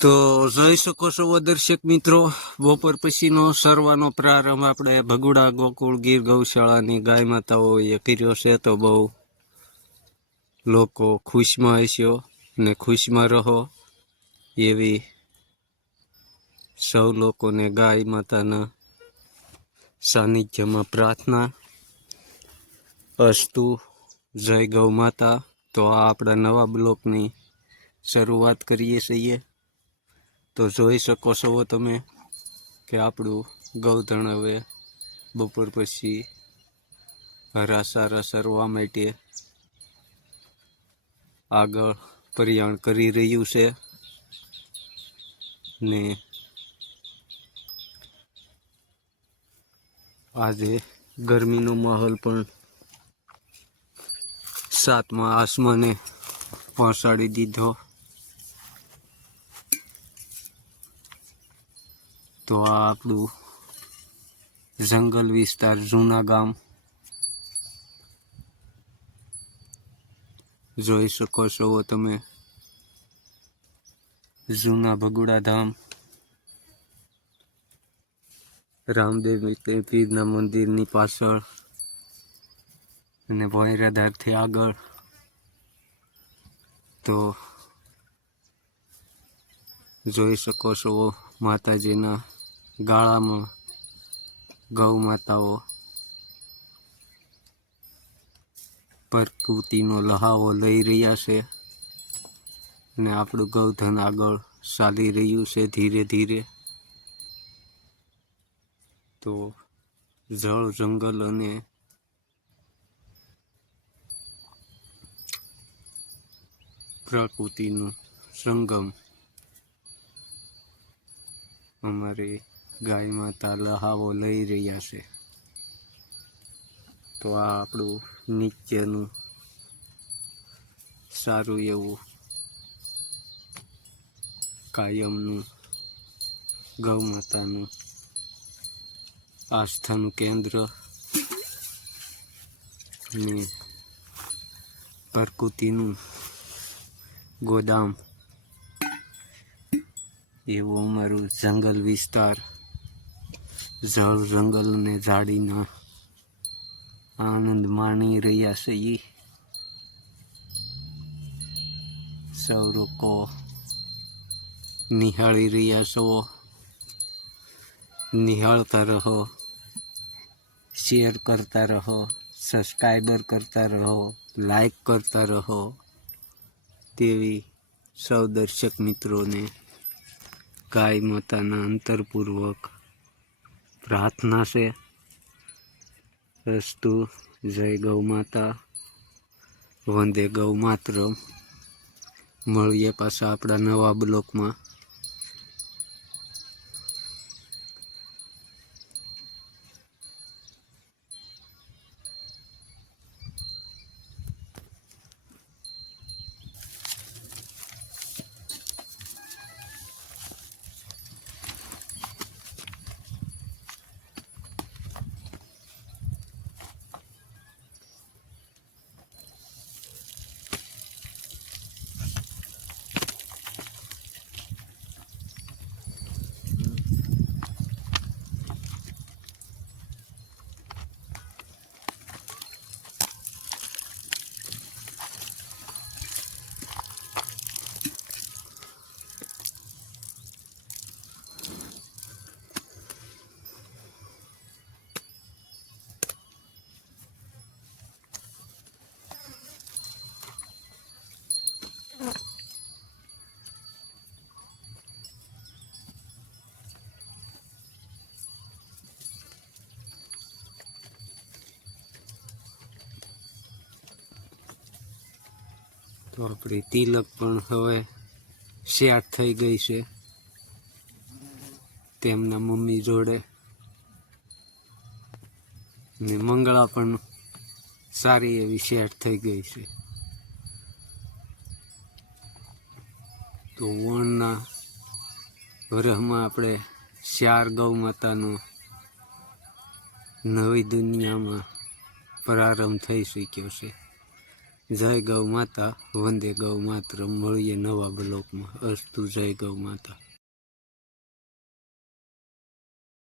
તો જોઈ શકો છો દર્શક મિત્રો, બપોર પછીનો સર્વાનો પ્રારંભ. આપણે ભગુડા, ગોકુળ, ગીર, ગૌશાળાની ગાય માતાઓએ કર્યો છે. તો બહુ લોકો ખુશમાં હસ્યો ને ખુશમાં રહો એવી સૌ લોકોને ગાય માતાના સાનિધ્યમાં પ્રાર્થના. અસ્તુ, જય ગૌ માતા. તો આ આપણા નવા બ્લોકની શરૂઆત કરીએ છીએ. તો જોઈ શકો છો તમે કે આપણું ગૌધણ હવે બપોર પછી હરાસારા સરવા માટે આગળ પરિયાણ કરી રહ્યું છે. ને આજે ગરમીનો માહોલ પણ સાતમા આસમાને પહોંચાડી દીધો. તો આ આપણું જંગલ વિસ્તાર, જૂના ગામ જોઈ શકો છો તમે. જૂના ભગુડા ધામ. રામદેવ પીરના મંદિરની પાછળ અને ભોયરાધારથી આગળ. તો જોઈ શકો છો માતાજીના ગાળામાં ગૌ માતાઓ, પ્રકૃતિનો લહાવો લઈ રહ્યા છે અને આપણું ગૌધન આગળ ચાલી રહ્યું છે ધીરે ધીરે. તો જળ, જંગલ અને પ્રકૃતિનું સંગમ અમારે ગાય માતા લહાવો લઈ રહ્યા છે. તો આ આપણું નિત્યનું સારું એવું કાયમનું ગૌ માતાનું આસ્થાનું કેન્દ્ર ને પ્રકૃતિનું ગોદામ એવું અમારું જંગલ વિસ્તાર જળ જંગલ અને ઝાડીના આનંદ માણી રહ્યા છે સૌ લોકો નિહાળી રહ્યા છો. નિહાળતા રહો. શેર કરતા રહો. સબસ્ક્રાઈબર કરતા રહો. લાઈક કરતા રહો. તેવી સૌ દર્શક મિત્રોને ગાય માતાના અંતરપૂર્વક પ્રાર્થના છે. અસ્તુ જય ગૌ માતા. વંદે ગૌ માત્ર મળીએ પાછા આપણા નવા બ્લોકમાં. તો આપણી તિલક પણ હવે શિયાળ થઈ ગઈ છે. તેમના મમ્મી જોડે. ને મંગળા પણ સારી એવી શેટ થઈ ગઈ છે. તો વણના વરહમાં આપણે શ્યાર ગૌ માતાનો નવી દુનિયામાં પ્રારંભ થઈ શક્યો છે. જય ગૌ માતા વંદે ગૌ માત્ર મળીએ નવા બ્લોકમાં. અસ્તુ જય ગૌ માતા.